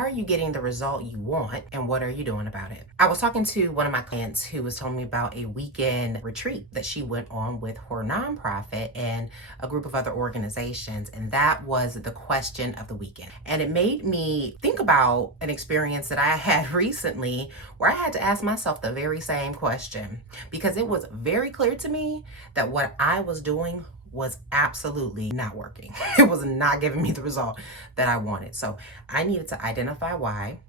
are you getting the result you want and what are you doing about it? I was talking to one of my clients who was telling me about a weekend retreat that she went on with her nonprofit and a group of other organizations. And that was the question of the weekend. And it made me think about an experience that I had recently where I had to ask myself the very same question, because it was very clear to me that what I was doing was absolutely not working. It was not giving me the result that I wanted. So I needed to identify why.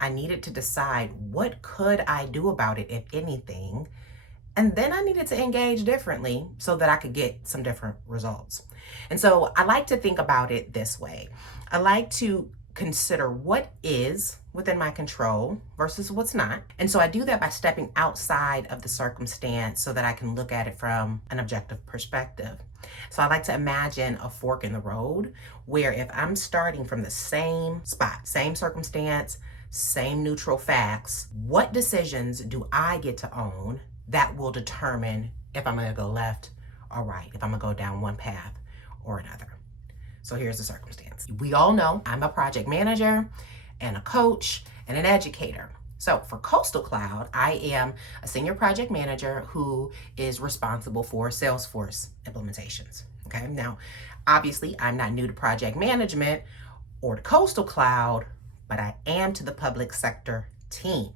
I needed to decide what could I do about it, if anything. And then I needed to engage differently so that I could get some different results. And so I like to think about it this way. I like to consider what is within my control versus what's not. And so I do that by stepping outside of the circumstance so that I can look at it from an objective perspective. So I like to imagine a fork in the road where if I'm starting from the same spot, same circumstance, same neutral facts, what decisions do I get to own that will determine if I'm going to go left or right, if I'm going to go down one path or another? So here's the circumstance. We all know I'm a project manager and a coach and an educator. So for Coastal Cloud, I am a senior project manager who is responsible for Salesforce implementations. Okay. Now, obviously, I'm not new to project management or to Coastal Cloud, but I am to the public sector team.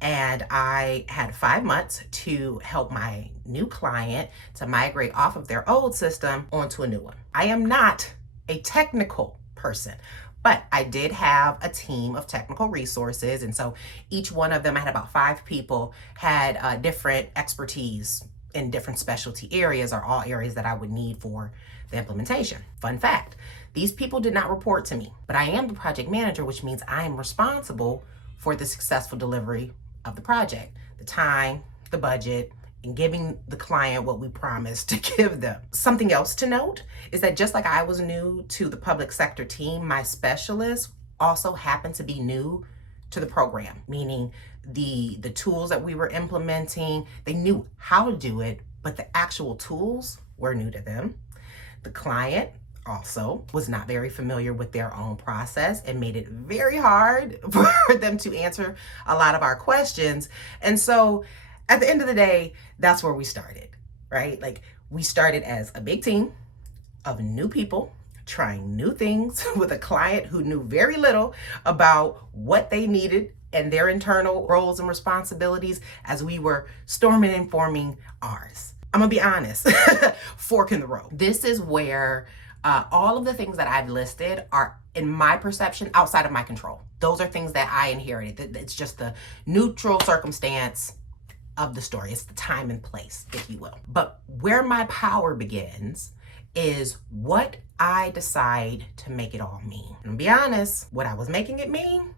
And I had 5 months to help my new client to migrate off of their old system onto a new one. I am not a technical person, but I did have a team of technical resources. And so each one of them, I had about 5 people, had different expertise in different specialty areas, or all areas that I would need for the implementation. Fun fact, these people did not report to me, but I am the project manager, which means I am responsible for the successful delivery of the project, the time, the budget, and giving the client what we promised to give them. Something else to note is that just like I was new to the public sector team, my specialists also happened to be new to the program, meaning the tools that we were implementing, they knew how to do it, but the actual tools were new to them. The client also was not very familiar with their own process and made it very hard for them to answer a lot of our questions. And so at the end of the day, that's where we started, right? Like, we started as a big team of new people trying new things with a client who knew very little about what they needed and their internal roles and responsibilities as we were storming and forming ours. I'm gonna be honest, fork in the road. This is where all of the things that I've listed are, in my perception, outside of my control. Those are things that I inherited. It's just the neutral circumstance of the story. It's the time and place, if you will. But where my power begins is what I decide to make it all mean. And be honest, what I was making it mean,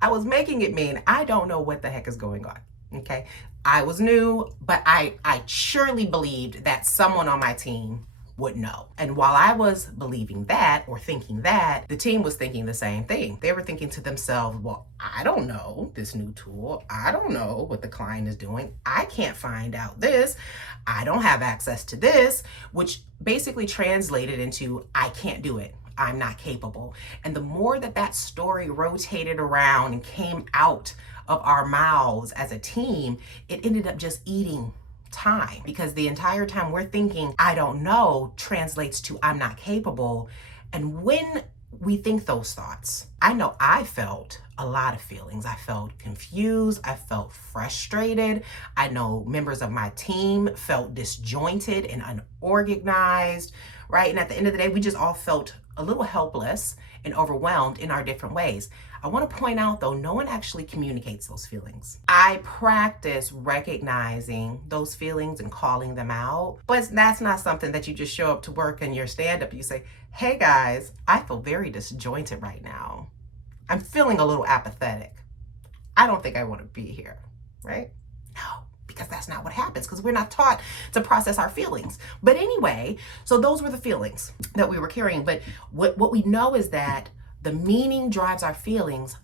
I was making it mean I don't know what the heck is going on. Okay. I was new, but I surely believed that someone on my team would know. And while I was believing that or thinking that, the team was thinking the same thing. They were thinking to themselves, well, I don't know this new tool. I don't know what the client is doing. I can't find out this. I don't have access to this, which basically translated into, I can't do it. I'm not capable. And the more that story rotated around and came out of our mouths as a team, it ended up just eating time, because the entire time we're thinking, I don't know, translates to I'm not capable. And when we think those thoughts, I know I felt a lot of feelings. I felt confused. I felt frustrated. I know members of my team felt disjointed and unorganized, right? And at the end of the day, we just all felt a little helpless and overwhelmed in our different ways. I want to point out, though, no one actually communicates those feelings. I practice recognizing those feelings and calling them out, but that's not something that you just show up to work and your stand-up, you say, hey guys, I feel very disjointed right now. I'm feeling a little apathetic. I don't think I want to be here, right? No, because that's not what happens, because we're not taught to process our feelings. But anyway, so those were the feelings that we were carrying. But what we know is that the meaning drives our feelings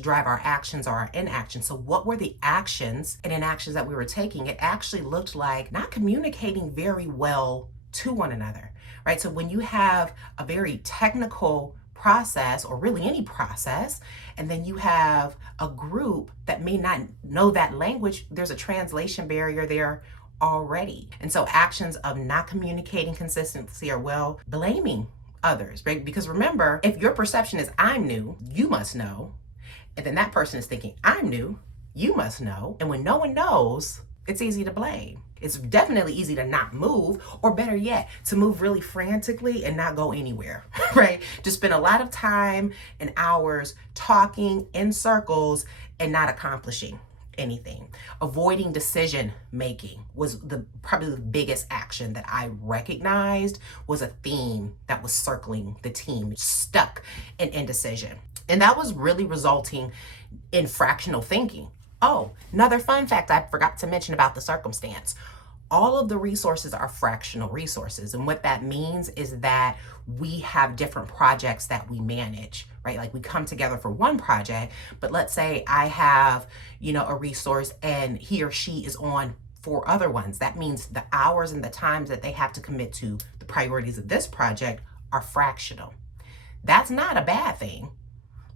drive our actions or our inactions. So what were the actions and inactions that we were taking? It actually looked like not communicating very well to one another, right? So when you have a very technical process, or really any process, and then you have a group that may not know that language, there's a translation barrier there already. And so actions of not communicating consistency are, well, blaming others, right? Because remember, if your perception is I'm new, you must know, and then that person is thinking I'm new, you must know, and when no one knows, it's easy to blame. It's definitely easy to not move, or better yet, to move really frantically and not go anywhere, right? To spend a lot of time and hours talking in circles and not accomplishing anything. Avoiding decision making was probably the biggest action that I recognized was a theme that was circling the team, stuck in indecision. And that was really resulting in fractional thinking. Oh, another fun fact I forgot to mention about the circumstance. All of the resources are fractional resources. And what that means is that we have different projects that we manage, right? Like we come together for one project, but let's say I have, a resource and he or she is on 4 other ones. That means the hours and the times that they have to commit to the priorities of this project are fractional. That's not a bad thing.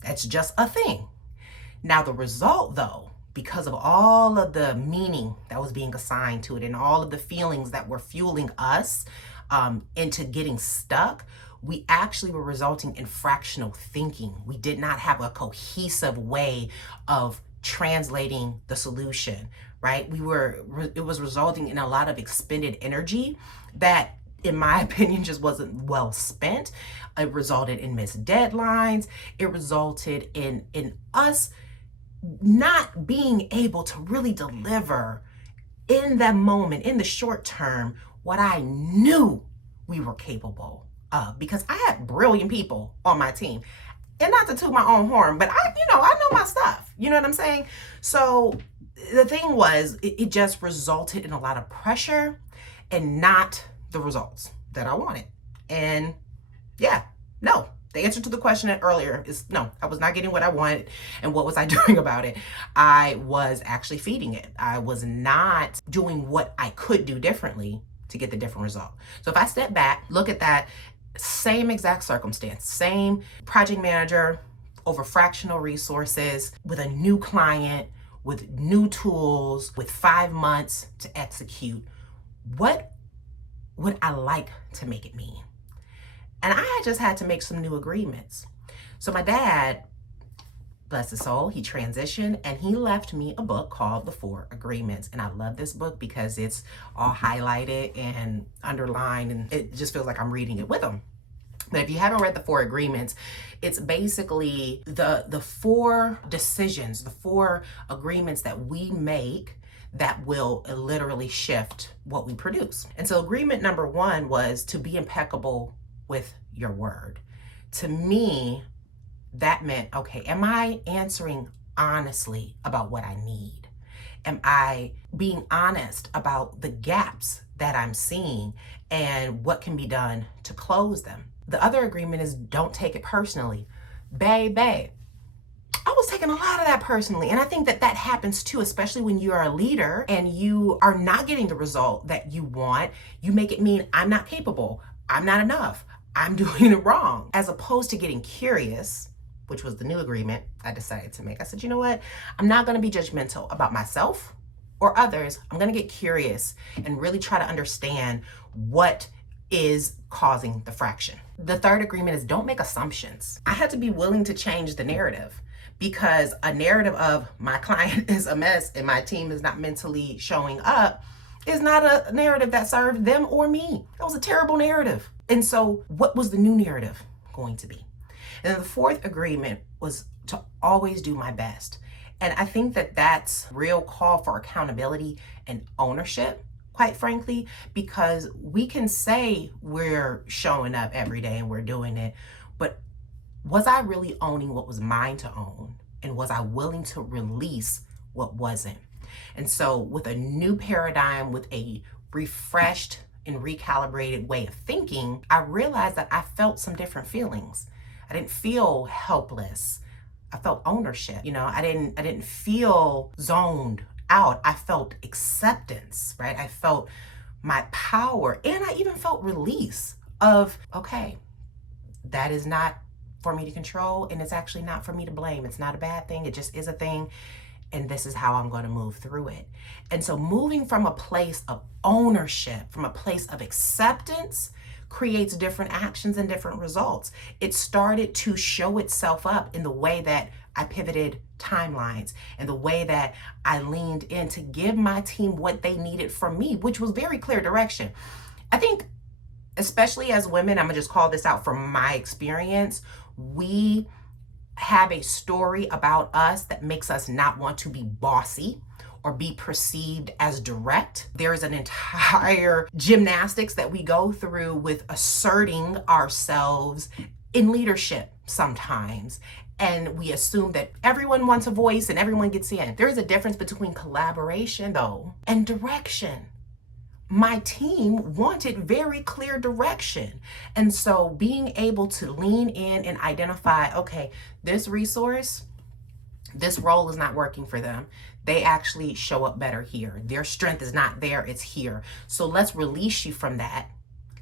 That's just a thing. Now the result though, because of all of the meaning that was being assigned to it and all of the feelings that were fueling us into getting stuck, we actually were resulting in fractional thinking. We did not have a cohesive way of translating the solution, right? It was resulting in a lot of expended energy that, in my opinion, just wasn't well spent. It resulted in missed deadlines. It resulted in us not being able to really deliver in that moment, in the short term, what I knew we were capable of, because I had brilliant people on my team. And not to toot my own horn, but I know my stuff. You know what I'm saying? So the thing was, it just resulted in a lot of pressure and not the results that I wanted. And yeah, no. The answer to the question earlier is no, I was not getting what I wanted. And what was I doing about it? I was actually feeding it. I was not doing what I could do differently to get the different result. So if I step back, look at that same exact circumstance, same project manager over fractional resources with a new client, with new tools, with 5 months to execute, what would I like to make it mean? And I just had to make some new agreements. So my dad, bless his soul, he transitioned and he left me a book called The 4 Agreements. And I love this book because it's all highlighted and underlined, and it just feels like I'm reading it with him. But if you haven't read The 4 Agreements, it's basically the 4 decisions, the 4 agreements that we make that will literally shift what we produce. And so agreement number 1 was to be impeccable with your word. To me, that meant, okay, am I answering honestly about what I need? Am I being honest about the gaps that I'm seeing and what can be done to close them? The other agreement is don't take it personally. Babe, I was taking a lot of that personally. And I think that happens too, especially when you are a leader and you are not getting the result that you want. You make it mean I'm not capable. I'm not enough. I'm doing it wrong. As opposed to getting curious, which was the new agreement I decided to make. I said, you know what? I'm not going to be judgmental about myself or others. I'm going to get curious and really try to understand what is causing the fraction. The third agreement is don't make assumptions. I had to be willing to change the narrative, because a narrative of my client is a mess and my team is not mentally showing up is not a narrative that served them or me. That was a terrible narrative. And so what was the new narrative going to be? And then the fourth agreement was to always do my best. And I think that that's a real call for accountability and ownership, quite frankly, because we can say we're showing up every day and we're doing it, but was I really owning what was mine to own? And was I willing to release what wasn't? And so with a new paradigm, with a refreshed and recalibrated way of thinking, I realized that I felt some different feelings. I didn't feel helpless. I felt ownership. I didn't feel zoned out. I felt acceptance, right? I felt my power, and I even felt release of, okay, that is not for me to control, and it's actually not for me to blame. It's not a bad thing. It just is a thing. And this is how I'm going to move through it. And so moving from a place of ownership, from a place of acceptance, creates different actions and different results. It started to show itself up in the way that I pivoted timelines and the way that I leaned in to give my team what they needed from me, which was very clear direction. I think, especially as women, I'm gonna just call this out from my experience, we have a story about us that makes us not want to be bossy or be perceived as direct. There's an entire gymnastics that we go through with asserting ourselves in leadership sometimes. And we assume that everyone wants a voice and everyone gets in. There is a difference between collaboration, though, and direction. My team wanted very clear direction. And so being able to lean in and identify, okay, this resource, this role is not working for them. They actually show up better here. Their strength is not there, it's here. So let's release you from that.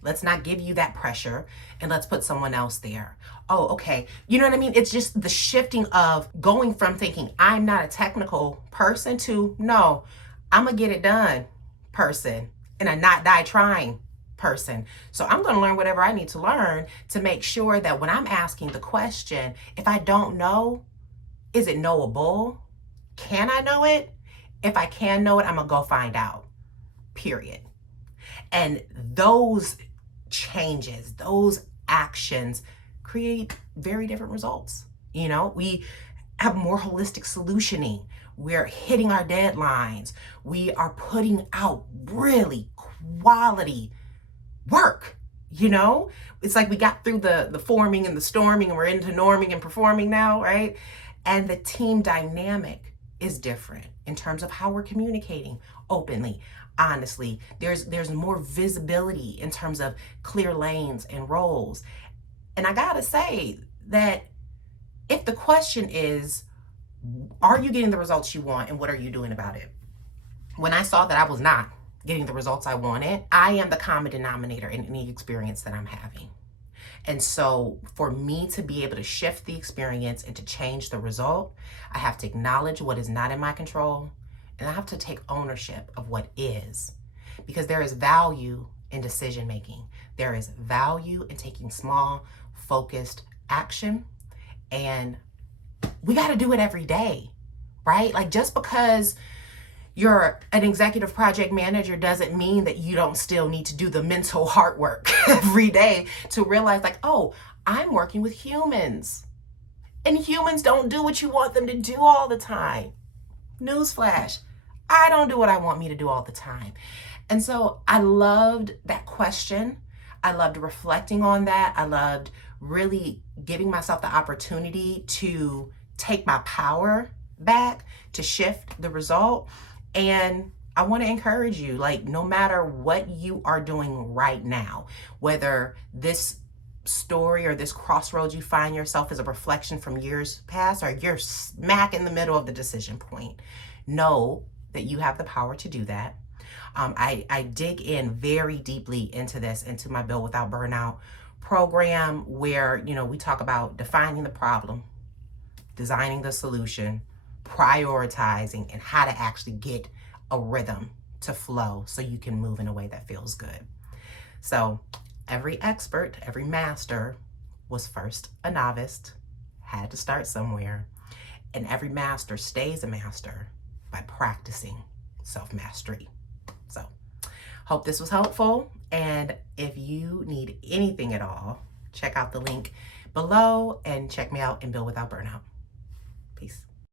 Let's not give you that pressure, and let's put someone else there. Oh, okay. You know what I mean? It's just the shifting of going from thinking I'm not a technical person to no, I'm gonna get it done person and a not die trying person. So I'm going to learn whatever I need to learn to make sure that when I'm asking the question, if I don't know, is it knowable? Can I know it? If I can know it, I'm going to go find out, period. And those changes, those actions create very different results. You know, we have more holistic solutioning. We're hitting our deadlines. We are putting out really quality work. You know, it's like we got through the forming and the storming and we're into norming and performing now, right? And the team dynamic is different in terms of how we're communicating openly, honestly. There's more visibility in terms of clear lanes and roles. And I gotta say that if the question is, are you getting the results you want and what are you doing about it? When I saw that I was not getting the results I wanted, I am the common denominator in any experience that I'm having. And so for me to be able to shift the experience and to change the result, I have to acknowledge what is not in my control and I have to take ownership of what is. Because there is value in decision making. There is value in taking small, focused action, and we got to do it every day, right? Like just because you're an executive project manager doesn't mean that you don't still need to do the mental heart work every day to realize like, oh, I'm working with humans and humans don't do what you want them to do all the time. Newsflash, I don't do what I want me to do all the time. And so I loved that question. I loved reflecting on that. I loved really giving myself the opportunity to take my power back, to shift the result. And I want to encourage you, like, no matter what you are doing right now, whether this story or this crossroads you find yourself is a reflection from years past or you're smack in the middle of the decision point, know that you have the power to do that. I dig in very deeply into this, into my Build Without Burnout program where, you know, we talk about defining the problem, designing the solution, prioritizing, and how to actually get a rhythm to flow so you can move in a way that feels good. So every expert, every master was first a novice, had to start somewhere, and every master stays a master by practicing self-mastery. So hope this was helpful, and if you need anything at all, check out the link below and check me out in Build Without Burnout. Peace.